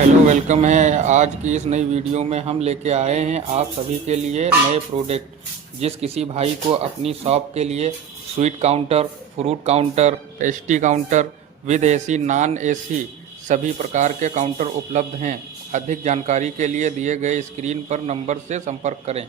Hello welcome है। आज की इस नई वीडियो में हम लेके आए हैं आप सभी के लिए नए प्रोडक्ट। जिस किसी भाई को अपनी शॉप के लिए sweet counter, fruit counter, pastry counter with AC, non AC सभी प्रकार के काउंटर उपलब्ध हैं। अधिक जानकारी के लिए दिए गए स्क्रीन पर नंबर से संपर्क करें।